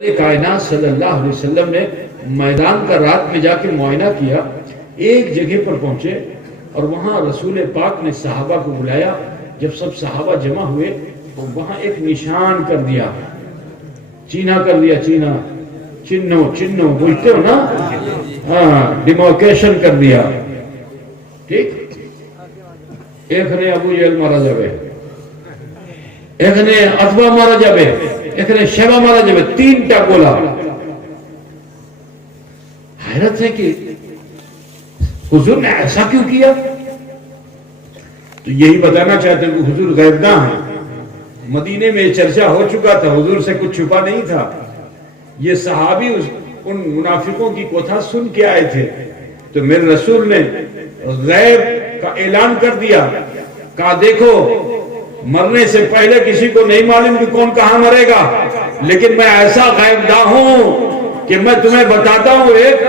کائنات صلی اللہ علیہ وسلم نے میدان کا رات میں جا کے معائنہ کیا، ایک جگہ پر پہنچے اور وہاں رسول پاک نے صحابہ کو بلایا۔ جب سب صحابہ جمع ہوئے تو وہاں ایک نشان کر دیا، چینہ کر دیا، چنو بولتے ہو نا، ہاں، ڈیمارکیشن کر دیا، ٹھیک۔ ایک نے ابو جہل مارا جاوے، ایک نے عتبہ مارا جاوے، ایک نے شیبہ مارا جاوے، تین ٹا بولا۔ حیرت ہے کہ حضور نے ایسا کیوں کیا؟ تو یہی بتانا چاہتے ہیں کہ حضور غیب داں ہیں۔ مدینے میں چرچا ہو چکا تھا، حضور سے کچھ چھپا نہیں تھا۔ یہ صحابی ان منافقوں کی کوتھا سن کے آئے تھے، تو میرے رسول نے غیب کا اعلان کر دیا، کہا دیکھو مرنے سے پہلے کسی کو نہیں معلوم کہ کون کہاں مرے گا، لیکن میں ایسا غیب داں ہوں کہ میں تمہیں بتاتا ہوں، ایک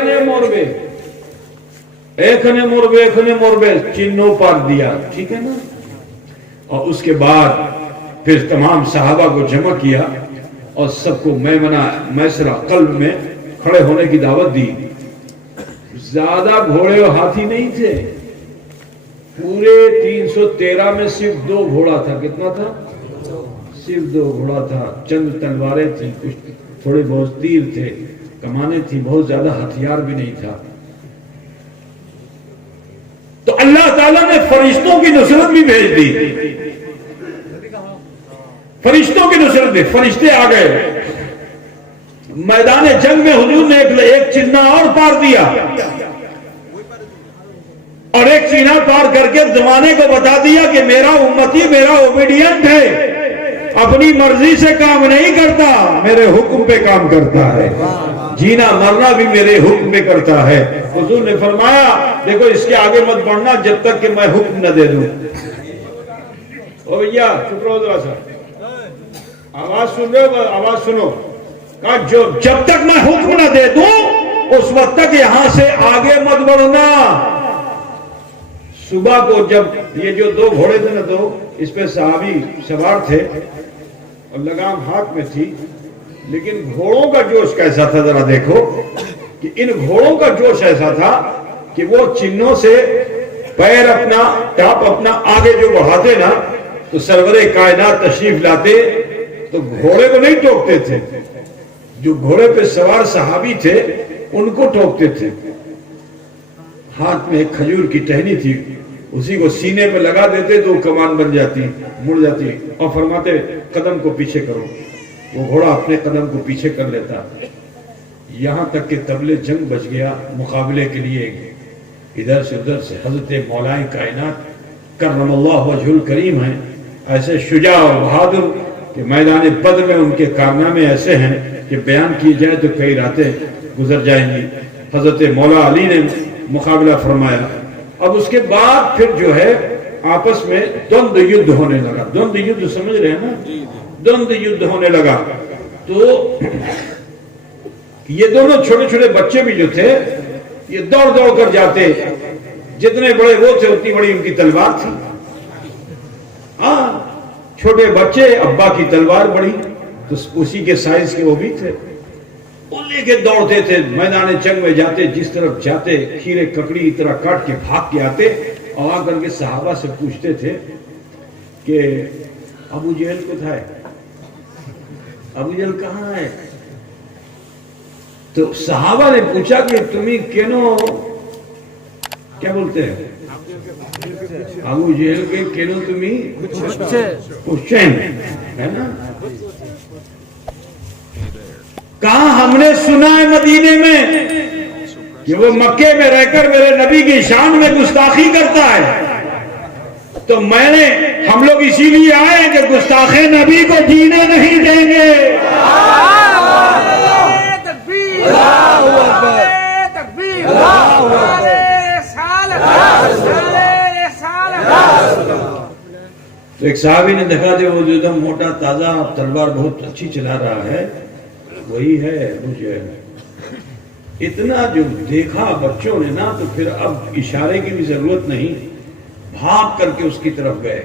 نے مربے چنو پر دیا، ٹھیک ہے نا۔ اور اس کے بعد پھر تمام صحابہ کو جمع کیا اور سب کو میسرہ قلب میں کھڑے ہونے کی دعوت دی۔ زیادہ گھوڑے اور ہاتھی نہیں تھے، پورے 313 میں صرف 2 گھوڑا تھا۔ کتنا تھا؟ صرف 2 گھوڑا تھا، چند تلواریں تھیں، کچھ تھوڑے بہت تیر تھے، کمانیں تھیں، بہت زیادہ ہتھیار بھی نہیں تھا۔ تو اللہ تعالیٰ نے فرشتوں کی نصرت بھی بھیج دی، فرشتوں کی نصرت دی، فرشتے آ گئے میدان جنگ میں۔ حضور نے ایک چینہ اور پار دیا، اور ایک چینہ پار کر کے زمانے کو بتا دیا کہ میرا امتی میرا اوبیڈینٹ ہے، اپنی مرضی سے کام نہیں کرتا، میرے حکم پہ کام کرتا ہے، جینا مرنا بھی میرے حکم پہ کرتا ہے۔ حضور نے فرمایا دیکھو اس کے آگے مت بڑھنا جب تک کہ میں حکم نہ دے دوں۔ او بھیا چپ رہو ذرا سا، آواز سن رہے ہو؟ آواز سنو۔ کہا جب تک میں حکم نہ دے دوں اس وقت تک یہاں سے آگے مت بڑھنا۔ صبح کو جب یہ جو 2 گھوڑے تھے نا، 2 اس پہ صحابی سوار تھے اور لگام ہاتھ میں تھی، لیکن گھوڑوں کا جوش کیسا تھا ذرا دیکھو، کہ ان گھوڑوں کا جوش ایسا تھا کہ وہ چنوں سے پیر اپنا ٹاپ اپنا آگے جو بڑھاتے نا تو سرور کائنات تشریف لاتے تو گھوڑے کو نہیں ٹوکتے تھے، جو گھوڑے پہ سوار صحابی تھے ان کو ٹوکتے تھے۔ ہاتھ میں ایک کھجور کی ٹہنی تھی، اسی کو سینے پہ لگا دیتے تو کمان بن جاتی، مڑ جاتی، اور فرماتے قدم کو پیچھے کرو، وہ گھوڑا اپنے قدم کو پیچھے کر لیتا۔ یہاں تک کہ طبل جنگ بچ گیا مقابلے کے لیے۔ ادھر سے ادھر سے حضرت مولا کائنات کرم اللہ وجہ الکریم ہیں، ایسے شجاع اور بہادر کہ میدان بدر میں ان کے کارنامے ایسے ہیں کہ بیان کی جائے تو کئی راتیں گزر جائیں گی۔ حضرت مولا علی نے مقابلہ فرمایا۔ اب اس کے بعد پھر جو ہے آپس میں دند یدھ ہونے لگا۔ دند یدھ سمجھ رہے ہیں نا؟ دند یدھ ہونے لگا تو یہ دونوں چھوٹے چھوٹے بچے بھی جو تھے یہ دوڑ دوڑ کر جاتے، جتنے بڑے وہ تھے اتنی بڑی ان کی تلوار تھی۔ ہاں، چھوٹے بچے، ابا کی تلوار بڑی، تو اسی کے سائز کے وہ بھی تھے، وہ لے کے دوڑتے تھے میدان جنگ میں جاتے، جس طرف جاتے کھیرے ککڑی کی طرح کاٹ کے بھاگ کے آتے، اور آ کر کے صحابہ سے پوچھتے تھے کہ ابو جہل کدھر ہے، ابو جہل کہاں ہے؟ تو صحابہ نے پوچھا کہ تمہیں کینو کیا بولتے ہیں، ابو جہل کے کینو تمہیں پوچھیں ہے نا؟ کہاں ہم نے سنا ہے مدینے میں کہ وہ مکے میں رہ کر میرے نبی کی شان میں گستاخی کرتا ہے، تو ہم لوگ اسی لیے آئے کہ گستاخ نبی کو جینے نہیں دیں گے۔ تو ایک صحابی نے دیکھا جو وہ ایک دم موٹا تازہ تلوار بہت اچھی چلا رہا ہے، وہی ہے مجھے اتنا جو دیکھا بچوں نے نا، تو پھر اب اشارے کی بھی ضرورت نہیں، بھاگ کر کے اس کی طرف گئے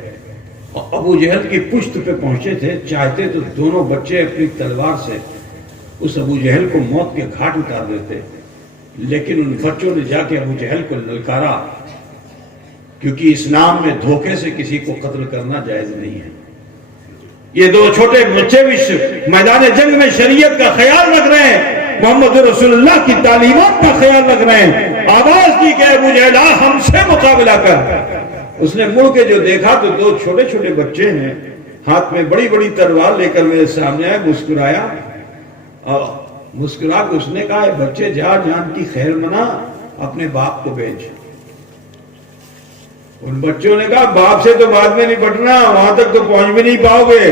اور ابو جہل کی پشت پہ پہنچے تھے، چاہتے تو دونوں بچے اپنی تلوار سے اس ابو جہل کو موت کے گھاٹ اتار دیتے، لیکن ان بچوں نے جا کے ابو جہل کو للکارا، کیونکہ اسلام میں دھوکے سے کسی کو قتل کرنا جائز نہیں ہے۔ یہ دو چھوٹے بچے بھی میدان جنگ میں شریعت کا خیال رکھ رہے ہیں، محمد رسول اللہ کی تعلیمات کا خیال رکھ رہے ہیں۔ آواز دی کہ ابو جہل ہم سے مقابلہ کر۔ اس نے مڑ کے جو دیکھا تو دو چھوٹے چھوٹے بچے ہیں، ہاتھ میں بڑی بڑی تلوار لے کر میرے سامنے آئے، مسکرایا اور مسکرا کے اس نے کہا، اے بچے جا، جان کی خیر منا، اپنے باپ کو بھیج۔ ان بچوں نے کہا، باپ سے تو بعد میں نہیں پٹنا، وہاں تک تو پہنچ بھی نہیں پاؤ گے،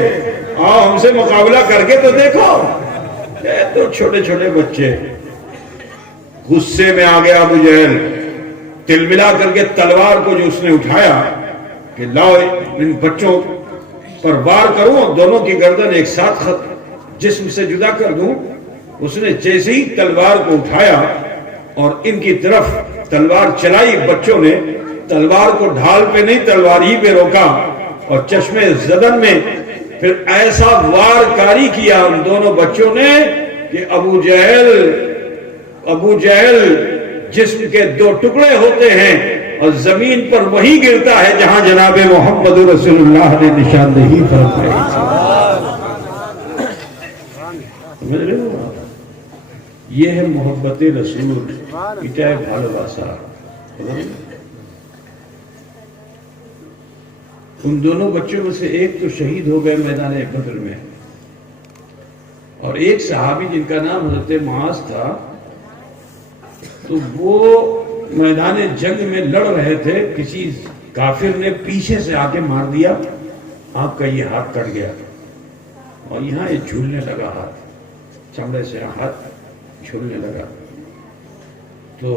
آؤ ہم سے مقابلہ کر کے تو دیکھو۔ تو چھوٹے چھوٹے بچے، غصے میں آ گیا ابو جہل، تل ملا کر کے تلوار کو جو اس نے اٹھایا کہ لاؤ ان بچوں پر وار کروں، دونوں کی گردن ایک ساتھ جسم سے جدا کر دوں۔ اس نے جیسے ہی تلوار کو اٹھایا اور ان کی طرف تلوار چلائی، بچوں نے تلوار کو ڈھال پہ نہیں، تلوار ہی پہ روکا، اور چشمے زدن میں پھر ایسا وار کاری کیا ان دونوں بچوں نے کہ ابو جہل جسم کے دو ٹکڑے ہوتے ہیں اور زمین پر وہی گرتا ہے جہاں جناب محمد رسول اللہ نے نشاندہی فرمائی تھی۔ یہ ہے محبت رسول، اٹائے بھالواسا۔ ان دونوں بچوں میں سے ایک تو شہید ہو گئے میدان بدر میں، اور ایک صحابی جن کا نام حضرت معاذ تھا، تو وہ میدان جنگ میں لڑ رہے تھے، کسی کافر نے پیچھے سے آ کے مار دیا، آپ کا یہ ہاتھ کٹ گیا اور یہاں یہ جھولنے لگا، ہاتھ چمڑے سے ہاتھ جھولنے لگا۔ تو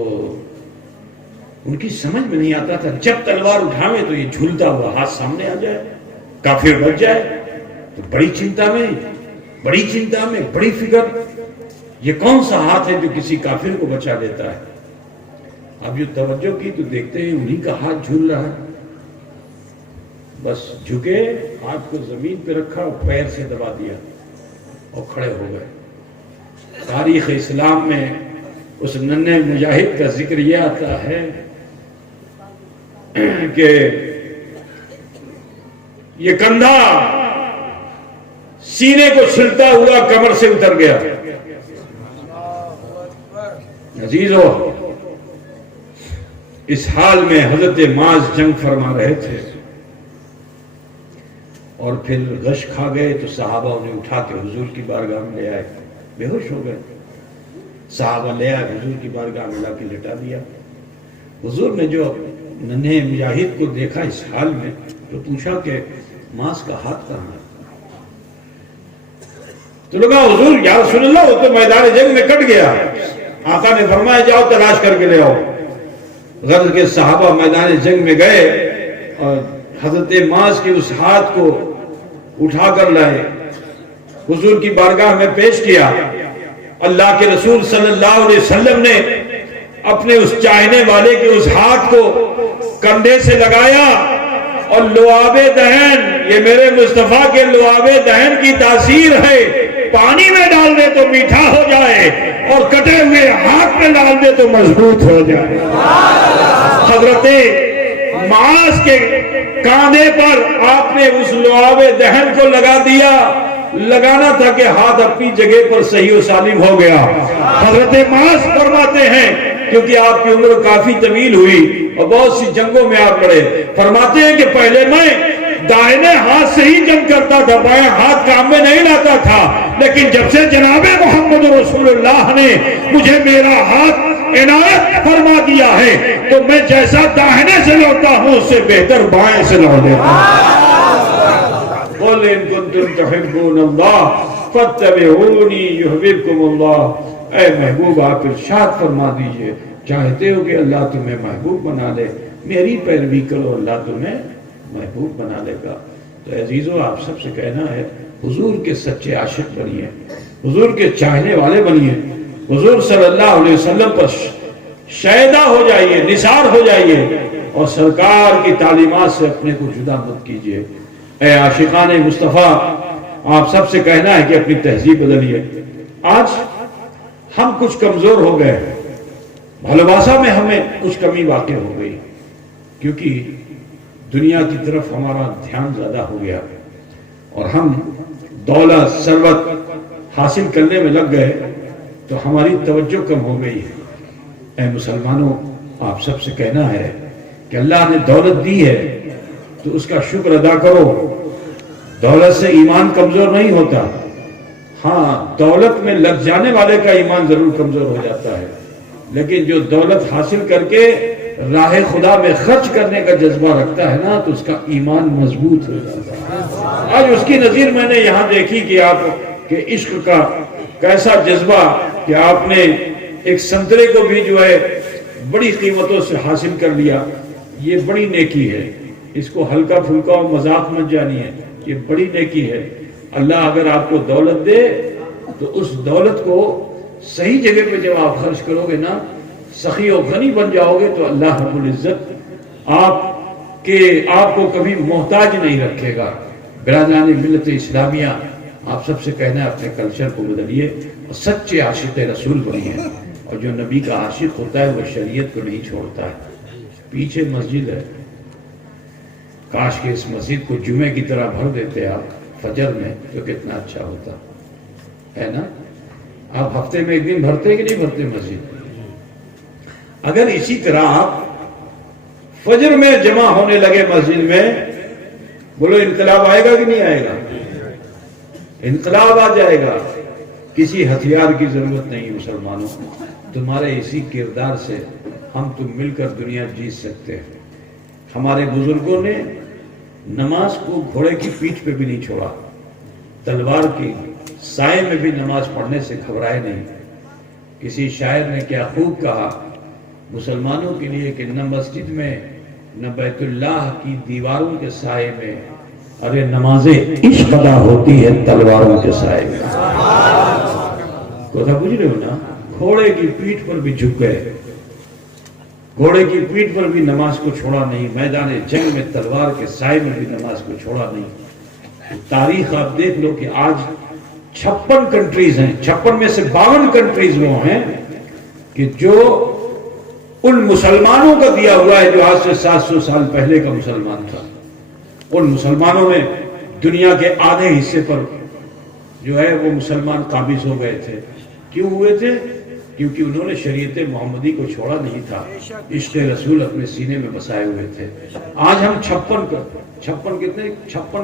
ان کی سمجھ میں نہیں آتا تھا، جب تلوار اٹھاویں تو یہ جھولتا ہوا ہاتھ سامنے آ جائے، کافر بچ جائے۔ تو بڑی چنتا میں بڑی فکر، یہ کون سا ہاتھ ہے جو کسی کافر کو بچا دیتا ہے؟ اب جو توجہ کی تو دیکھتے ہیں انہی کا ہاتھ جھول رہا ہے۔ بس جھکے، ہاتھ کو زمین پہ رکھا اور پیر سے دبا دیا اور کھڑے ہو گئے۔ تاریخ اسلام میں اس ننھے مجاہد کا ذکر یہ آتا ہے کہ یہ کندھا سینے کو چھلتا ہوا کمر سے اتر گیا۔ عزیزو، اس حال میں حضرت معاذ جنگ فرما رہے تھے، اور پھر غش کھا گئے تو صحابہ انہیں اٹھا کے حضور کی بارگاہ میں لے آئے، بے ہوش ہو گئے۔ صحابہ لے آئے، حضور کی بارگاہ میں لا کے لٹا دیا۔ حضور نے جو ننھے مجاہد کو دیکھا اس حال میں تو پوچھا کہ معاذ کا ہاتھ کہاں ہے؟ تو لوگا، حضور یا رسول اللہ وہ تو میدان جنگ میں کٹ گیا۔ آقا نے فرمایا جاؤ تلاش کر کے لے آؤ۔ غرض کے صحابہ میدان جنگ میں گئے اور حضرت معاذ کے اس ہاتھ کو اٹھا کر لائے، حضور کی بارگاہ میں پیش کیا۔ اللہ کے رسول صلی اللہ علیہ وسلم نے اپنے اس چاہنے والے کے اس ہاتھ کو کندھے سے لگایا اور لعاب دہن، یہ میرے مصطفیٰ کے لعاب دہن کی تاثیر ہے، پانی میں ڈال دے تو میٹھا ہو جائے اور کٹے ہوئے ہاتھ میں ڈال دے تو مضبوط ہو جائے۔ حضرت معاذ کے کاندھے پر آپ نے اس لعاب دہن کو لگا دیا، لگانا تھا کہ ہاتھ اپنی جگہ پر صحیح و سالم ہو گیا۔ حضرت معاذ فرماتے ہیں، کیونکہ آپ کی عمر کافی طویل ہوئی اور بہت سی جنگوں میں آپ لڑے، فرماتے ہیں کہ پہلے میں دائنے ہاتھ سے ہی جنگ کرتا تھا، بائیں ہاتھ کام میں نہیں لاتا تھا، لیکن جب سے جناب محمد رسول اللہ نے مجھے میرا ہاتھ عنایت فرما دیا ہے تو میں جیسا داہنے سے لوٹا ہوں اس سے بہتر بائیں سے لوٹ دیتا ہوں۔ قُلْ إِن كُنتُمْ تُحِبُّونَ اللَّهَ فَاتَّبِعُونِي يُحْبِبْكُمُ اللَّهُ۔ اے محبوب آپ ارشاد فرما دیجئے، چاہتے ہو کہ اللہ تمہیں محبوب بنا لے، میری پیروی کرو، اللہ تمہیں محبوب بنا لے گا۔ تو عزیزو، آپ سب سے کہنا ہے، حضور کے سچے عاشق بنیے، حضور کے چاہنے والے بنیے، حضور صلی اللہ علیہ وسلم پر شیدا ہو جائیے، نثار ہو جائیے، اور سرکار کی تعلیمات سے اپنے کو جدا مت کیجئے۔ اے عاشقان مصطفیٰ، آپ سب سے کہنا ہے کہ اپنی تہذیب بدلیے، آج ہم کچھ کمزور ہو گئے، بھلواسا میں ہمیں کچھ کمی واقع ہو گئی، کیونکہ دنیا کی طرف ہمارا دھیان زیادہ ہو گیا اور ہم دولت ثروت حاصل کرنے میں لگ گئے تو ہماری توجہ کم ہو گئی ہے۔ اے مسلمانوں، آپ سب سے کہنا ہے کہ اللہ نے دولت دی ہے تو اس کا شکر ادا کرو۔ دولت سے ایمان کمزور نہیں ہوتا، ہاں دولت میں لگ جانے والے کا ایمان ضرور کمزور ہو جاتا ہے، لیکن جو دولت حاصل کر کے راہ خدا میں خرچ کرنے کا جذبہ رکھتا ہے نا تو اس کا ایمان مضبوط ہو جاتا ہے۔ آج اس کی نظیر میں نے یہاں دیکھی کہ آپ کے عشق کا کیسا جذبہ کہ آپ نے ایک سنترے کو بھی جو ہے بڑی قیمتوں سے حاصل کر لیا۔ یہ بڑی نیکی ہے، اس کو ہلکا پھلکا اور مذاق مت جانیے، یہ بڑی نیکی ہے۔ اللہ اگر آپ کو دولت دے تو اس دولت کو صحیح جگہ پہ جب آپ خرچ کرو گے نا، سخی و غنی بن جاؤ گے تو اللہ رب العزت آپ کو کبھی محتاج نہیں رکھے گا۔ برادران ملت اسلامیہ، آپ سب سے کہنا ہے اپنے کلچر کو بدلیے اور سچے عاشق رسول بنیے، اور جو نبی کا عاشق ہوتا ہے وہ شریعت کو نہیں چھوڑتا ہے۔ پیچھے مسجد ہے، کاش کہ اس مسجد کو جمعے کی طرح بھر دیتے آپ فجر میں تو کتنا اچھا ہوتا ہے نا۔ آپ ہفتے میں ایک دن بھرتے کہ نہیں بھرتے مسجد؟ اگر اسی طرح آپ فجر میں جمع ہونے لگے مسجد میں، بولو انقلاب آئے گا کہ نہیں آئے گا؟ انقلاب آ جائے گا۔ کسی ہتھیار کی ضرورت نہیں مسلمانوں، تمہارے اسی کردار سے ہم تم مل کر دنیا جیت سکتے ہیں۔ ہمارے بزرگوں نے نماز کو گھوڑے کی پیٹھ پہ بھی نہیں چھوڑا، تلوار کی سائے میں بھی نماز پڑھنے سے گھبرائے نہیں۔ کسی شاعر نے کیا خوب کہا مسلمانوں کے لیے کہ نہ مسجد میں نہ بیت اللہ کی دیواروں کے سائے میں، ارے نماز عشق ادا ہوتی ہے تلواروں کے سائے میں۔ تو بوجھ رہے ہو نا، گھوڑے کی پیٹھ پر بھی جھک گئے، گھوڑے کی پیٹھ پر بھی نماز کو چھوڑا نہیں، میدان جنگ میں تلوار کے سائے میں بھی نماز کو چھوڑا نہیں۔ تاریخ آپ دیکھ لو کہ آج 56 کنٹریز ہیں، 56 میں سے 52 کنٹریز وہ ہیں کہ جو ان مسلمانوں کا دیا ہوا ہے جو آج سے 700 سال پہلے کا مسلمان تھا۔ ان مسلمانوں میں دنیا کے آدھے حصے پر جو ہے وہ مسلمان قابض ہو گئے تھے۔ کیوں ہوئے تھے؟ کیونکہ انہوں نے شریعت محمدی کو چھوڑا نہیں تھا، عشق رسول اپنے سینے میں بسائے ہوئے تھے۔ آج ہم 56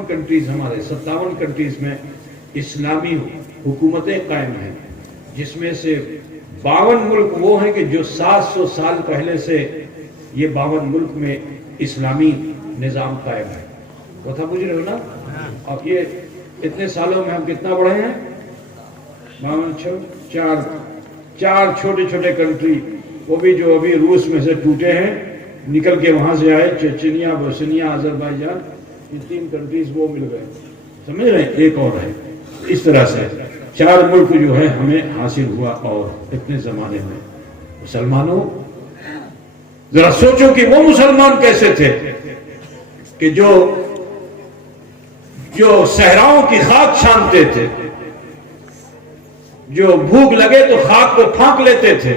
کنٹریز، ہمارے 57 کنٹریز میں اسلامی حکومتیں قائم ہیں، جس میں سے 52 ملک وہ ہیں کہ جو 700 سال پہلے سے یہ 52 ملک میں اسلامی نظام قائم ہے۔ وہ تھا بجھ رہے ہو نا؟ اور یہ اتنے سالوں میں ہم کتنا بڑھے ہیں؟ 4 چھوٹے چھوٹے کنٹری، وہ بھی جو ابھی روس میں سے ٹوٹے ہیں، نکل کے وہاں سے آئے، چچنیا، بوسنیا، آذربائیجان، یہ 3 کنٹریز وہ مل گئے، سمجھ رہے ہیں؟ ایک اور ہے۔ اس طرح سے 4 ملک جو ہے ہمیں حاصل ہوا، اور اتنے زمانے میں مسلمانوں ذرا سوچو کہ وہ مسلمان کیسے تھے کہ جو صحراؤں کی خاک چھانتے تھے، جو بھوک لگے تو خاک کو پھانک لیتے تھے،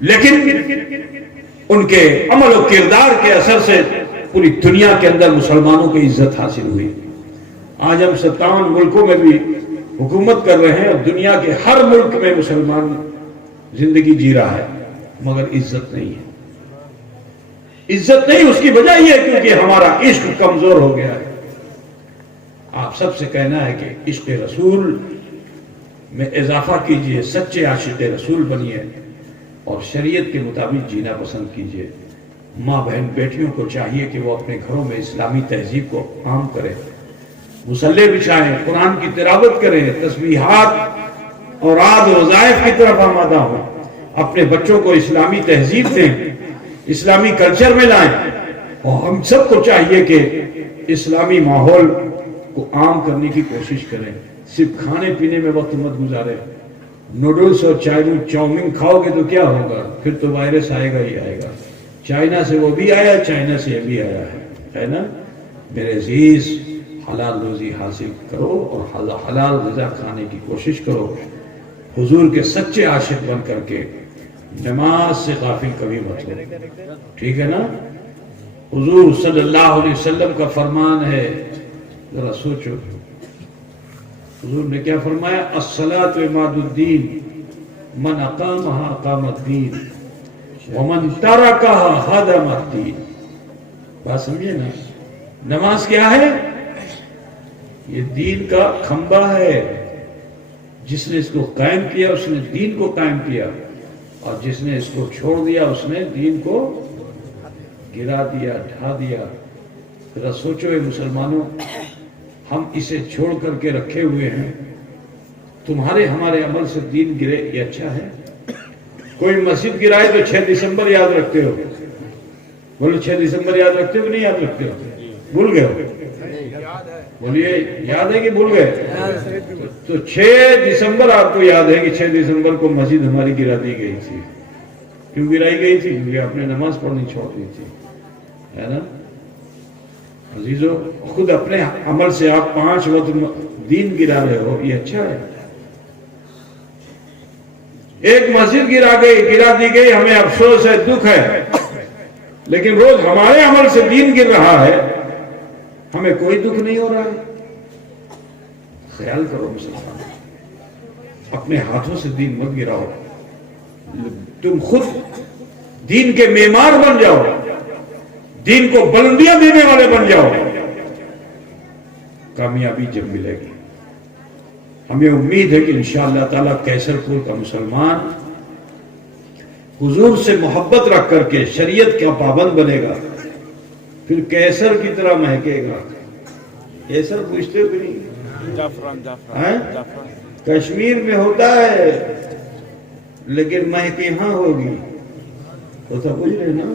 لیکن ان کے عمل و کردار کے اثر سے پوری دنیا کے اندر مسلمانوں کی عزت حاصل ہوئی۔ آج ہم 57 ملکوں میں بھی حکومت کر رہے ہیں اور دنیا کے ہر ملک میں مسلمان زندگی جی رہا ہے، مگر عزت نہیں ہے۔ عزت نہیں، اس کی وجہ یہ ہے کیونکہ ہمارا عشق کمزور ہو گیا ہے۔ آپ سب سے کہنا ہے کہ عشق رسول میں اضافہ کیجئے، سچے عاشق رسول بنیے اور شریعت کے مطابق جینا پسند کیجئے۔ ماں بہن بیٹیوں کو چاہیے کہ وہ اپنے گھروں میں اسلامی تہذیب کو عام کریں، مصلی بچھائیں، قرآن کی تلاوت کریں، تسبیحات اور عاد و وظائف کی طرف آمادہ ہوں، اپنے بچوں کو اسلامی تہذیب دیں، اسلامی کلچر میں لائیں، اور ہم سب کو چاہیے کہ اسلامی ماحول کو عام کرنے کی کوشش کریں۔ صرف کھانے پینے میں وقت مت گزاریں۔ نوڈلز اور چاؤمین کھاؤ گے تو کیا ہوگا؟ پھر تو وائرس آئے گا ہی آئے گا۔ چائنا سے وہ بھی آیا، چائنا سے یہ بھی آیا ہے نا؟ میرے عزیز، حلال روزی حاصل کرو اور حلال غذا کھانے کی کوشش کرو. حضور کے سچے عاشق بن کر کے نماز سے غافل کبھی مت ہو. ٹھیک ہے نا؟ حضور صلی اللہ علیہ وسلم کا فرمان ہے، ذرا سوچو. حضور نے کیا فرمایا؟ الصلاۃ عماد الدین، من اقامها اقام الدین ومن ترکها ہدم الدین. بات سمجھے نا؟ نماز کیا ہے؟ یہ دین کا کھمبا ہے. جس نے اس کو قائم کیا اس نے دین کو قائم کیا، اور جس نے اس کو چھوڑ دیا اس نے دین کو گرا دیا، ڈھا دیا. ذرا سوچو اے مسلمانوں، ہم اسے چھوڑ کر کے رکھے ہوئے ہیں. تمہارے ہمارے عمل سے دین گرے، یہ اچھا ہے؟ کوئی مسجد گرائے تو 6 دسمبر یاد رکھتے ہو؟ بولو 6 دسمبر یاد رکھتے ہو کہ نہیں یاد رکھتے ہو؟ بھول گئے ہو؟ بولیے یاد ہے کہ بھول گئے؟ تو 6 دسمبر آپ کو یاد ہے کہ 6 دسمبر کو مسجد ہماری گرا دی گئی تھی. کیوں گرائی گئی تھی؟ کیونکہ آپ نے نماز پڑھنی چھوڑ دی تھی، ہے نا؟ عزیزو، خود اپنے عمل سے آپ 5 وقت دین گرا رہے ہو، یہ اچھا ہے؟ ایک مسجد گرا دی گئی، ہمیں افسوس ہے، دکھ ہے، لیکن روز ہمارے عمل سے دین گر رہا ہے، ہمیں کوئی دکھ نہیں ہو رہا ہے. خیال کرو مسلمان، اپنے ہاتھوں سے دین مت گراؤ. تم خود دین کے معمار بن جاؤ، دین کو بلندیاں دینے والے بن جاؤ. کامیابی جب ملے گی. ہمیں امید ہے کہ انشاءاللہ تعالیٰ کیسر پور کا مسلمان حضور سے محبت رکھ کر کے شریعت کا پابند بنے گا، پھر کیسر کی طرح مہکے گا. کیسر پوچھتے ہو کہ نہیں؟ کشمیر میں ہوتا ہے لیکن مہک یہاں ہوگی. ہوتا پوچھ رہے نا؟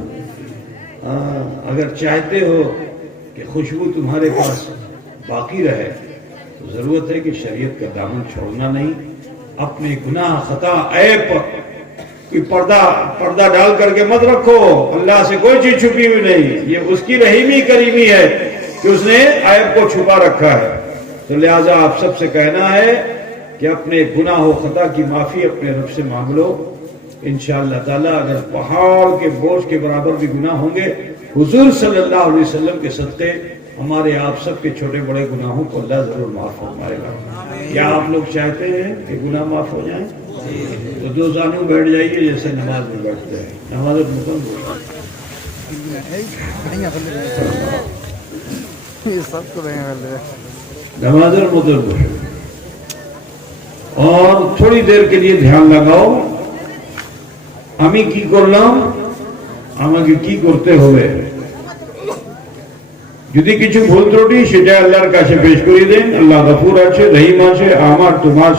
اگر چاہتے ہو کہ خوشبو تمہارے پاس باقی رہے تو ضرورت ہے کہ شریعت کا دامن چھوڑنا نہیں. اپنے گناہ، خطا، عیب کوئی پردہ ڈال کر کے مت رکھو. اللہ سے کوئی چیز چھپی ہوئی نہیں، یہ اس کی رحیمی کریمی ہے کہ اس نے عیب کو چھپا رکھا ہے. تو لہٰذا آپ سب سے کہنا ہے کہ اپنے گناہ و خطا کی معافی اپنے رب سے مانگ لو. انشاءاللہ تعالیٰ اگر پہاڑ کے بوجھ کے برابر بھی گناہ ہوں گے، حضور صلی اللہ علیہ وسلم کے صدقے ہمارے آپ سب کے چھوٹے بڑے گناہوں کو اللہ ضرور معاف فرمائے گا. کیا آپ لوگ چاہتے ہیں کہ گناہ معاف ہو جائیں؟ تو 2 زانوں بیٹھ جائیے جیسے نماز میں بیٹھتے ہیں. نماز اور تھوڑی دیر کے لیے دھیان لگاؤ. আমি কি করলাম, আমাকে কি করতে হবে। যদি কিছু ভুল ত্রুটি সেটা আল্লাহর কাছে পেশ করে দেন, আল্লাহ গফুর আছে, রহিম আছে, আমার তোমার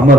আমার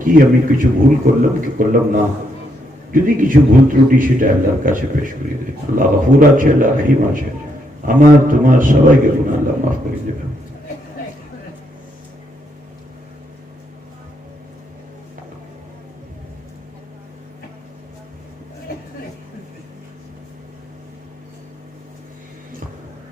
কি আমি কিছু ভুল করলাম কি করলাম না। যদি কিছু ভুল ত্রুটি সেটা আল্লাহর কাছে পেশ করে দিই, আল্লাহ গফুর আছে, আল্লাহ রহিম আছে, আমার তোমার সবাইকে গুনাহ আল্লাহ মাফ করে দেবে।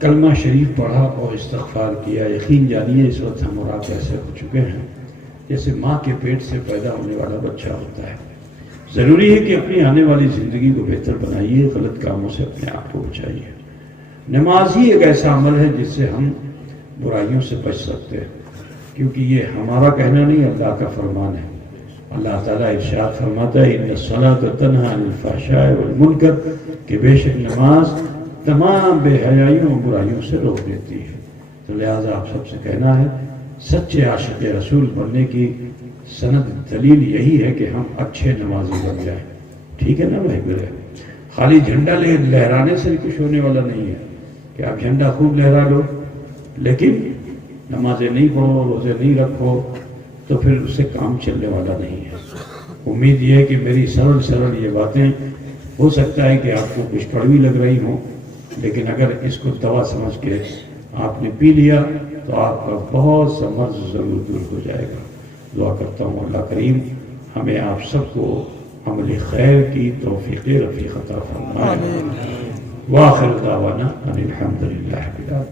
کلمہ شریف پڑھا اور استغفار کیا، یقین جانیے اس وقت ہم اور آپ ایسے ہو چکے ہیں جیسے ماں کے پیٹ سے پیدا ہونے والا بچہ ہوتا ہے۔ ضروری ہے کہ اپنی آنے والی زندگی کو بہتر بنائیے، غلط کاموں سے اپنے آپ کو بچائیے۔ نماز ہی ایک ایسا عمل ہے جس سے ہم برائیوں سے بچ سکتے ہیں، کیونکہ یہ ہمارا کہنا نہیں، اللہ کا فرمان ہے۔ اللہ تعالیٰ ارشاد فرماتا ہے ان الصلاۃ تنہی عن الفحشاء والمنکر، کہ بے شک نماز تمام بے حیائیوں اور برائیوں سے روک دیتی ہے۔ تو لہٰذا آپ سب سے کہنا ہے، سچے عاشق رسول بننے کی سند دلیل یہی ہے کہ ہم اچھے نمازی بن جائیں۔ ٹھیک ہے نا بھائی برے؟ خالی جھنڈا لہرانے سے بھی کچھ ہونے والا نہیں ہے کہ آپ جھنڈا خوب لہرا لو لیکن نمازیں نہیں پڑھو، روزے نہیں رکھو، تو پھر اس سے کام چلنے والا نہیں ہے۔ امید یہ ہے کہ میری سرل یہ باتیں ہو سکتا ہے کہ آپ کو کچھ کڑوی لگ رہی ہوں، لیکن اگر اس کو دوا سمجھ کے آپ نے پی لیا تو آپ کا بہت سا مرض ضرور دور ہو جائے گا۔ دعا کرتا ہوں اللہ کریم ہمیں آپ سب کو عمل خیر کی توفیق رفیق عطا فرمائے۔ وآخر دعوانا ان الحمد للہ۔